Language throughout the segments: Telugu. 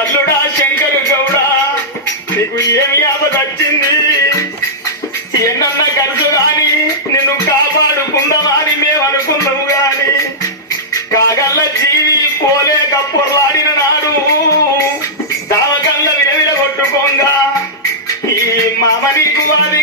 అల్లుడా శంకరు గౌడ నీకు ఏం ఆపద వచ్చింది ఎన్నన్న ఖర్చు గాని నిన్ను కాపాడుకుందామని మేము అనుకున్నాము గాని కాగల్ల జీవి పోలేక పొర్లాడిన నాడు దావకల్ల వినవిల కొట్టుకోంగా ఈ మామ నీకు అది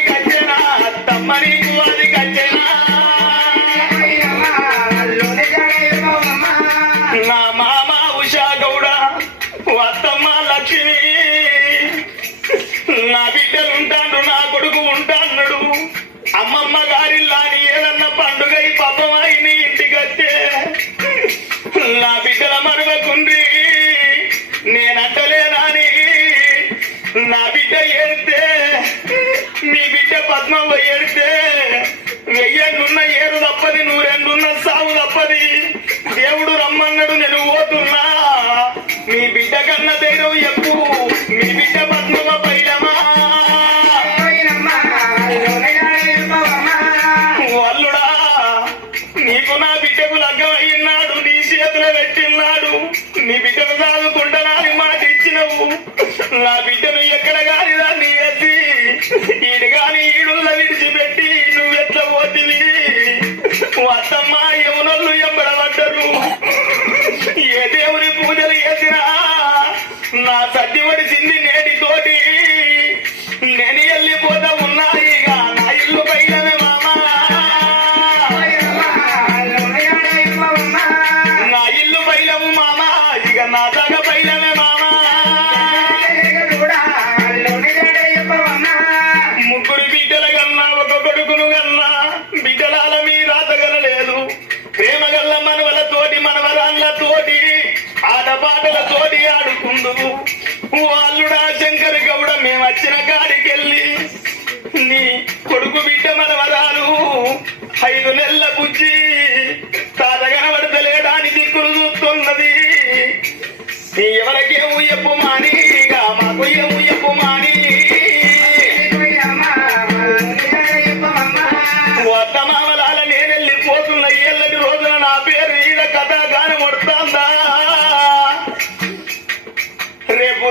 నా బిడ్డలు ఉంటాడు నా కొడుకు ఉంటాడు అమ్మమ్మ గారిల్లాని ఏదన్నా పండుగ పాపమాయి నీ ఇంటికి నా బిడ్డల మరువకుంది నేనంటలేనాని నా? బిడ్డ ఏడితే మీ బిడ్డ పద్మవ్వ ఏడితే వెయ్యన్నున్న ఏడు తప్పది నూరెండున్న సాగు తప్పది. దేవుడు రమ్మన్నాడు నేను పోతున్నా. మీ బిడ్డ కన్న ధైర్యం ఎప్పు మీ బిడ్డ నా బిడ్డను ఎక్కడ కాని దాన్ని ఎత్తి ఈడు కాని ఈడుల్ల విడిచిపెట్టి నువ్వు ఎట్లా పోతివి యమునల్లు ఎంబడబడ్డరు ఏ దేవుని పూజలు చేసినా నా సద్ది వడిసింది నేటితోటి నేను వెళ్ళిపోతా ఉన్నా తోటి ఆటపాటల తోటి ఆడుకుందు వాళ్ళుడా శంకర్ గౌడ మేము వచ్చిన కాడికెళ్ళి నీ కొడుకు బిడ్డ మనవరాలు ఐదు నెలల బుజ్జి తాత కనబడతలేడాని దిక్కులు చూస్తున్నది. నీ ఎవరికే ఎప్పు మాని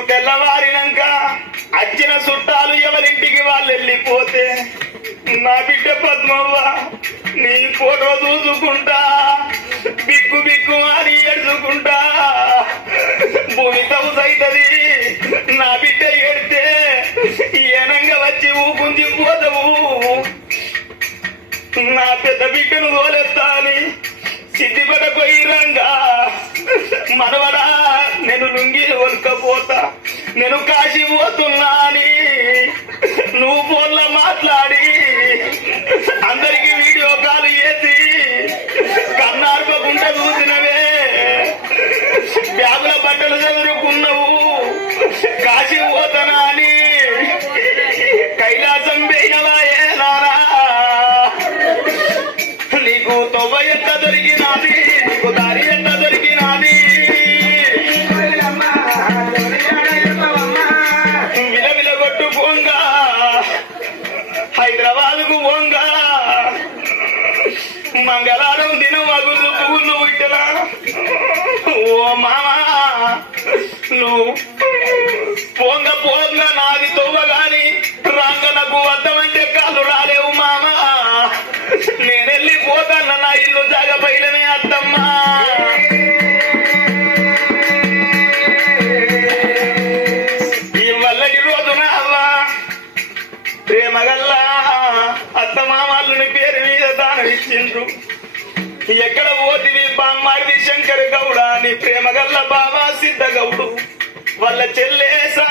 తెల్లవారినాక అచ్చిన చుట్టాలు ఎవరింటికి వాళ్ళు వెళ్ళిపోతే నా బిడ్డ పద్మవ్వ నీ ఫోటో చూసుకుంటా బిక్కు బిక్కు అని ఏడుచుకుంటా. భూమి తవ్వుతైతది నా బిడ్డ ఏడితే ఏనంగా వచ్చి ఊపుంది పోతావు నా పెద్ద బిడ్డను తోలేస్తా అని సిద్ధిపడ పోయిరంగా మనవడా నేను లుంగి వలకపోతా. నేను కాశీ పోతున్నా అని నువ్వు ఫోన్లో మాట్లాడి. అందరికి వీడియో కాల్ చేసి కన్నార్పకుండా చూసినవే బ్యాగుల బట్టలు చదువుకున్నావు కాశీ పోతానా అని కైలాసం వేయలా మంగళవారం దినం అగులు పువ్వులు ఇట్టలా ఓ మామా నువ్వు పోంగ పోంగ నాది తొవ్వ గాని రాంగ నాకు వద్దమంటే మీద ఇచ్చిండ్రు ఎక్కడ ఓటివి బామ్మాడిది శంకర్ గౌడ నీ ప్రేమగల్ల బాబా సిద్ధ గౌడు వాళ్ళ చెల్లేసా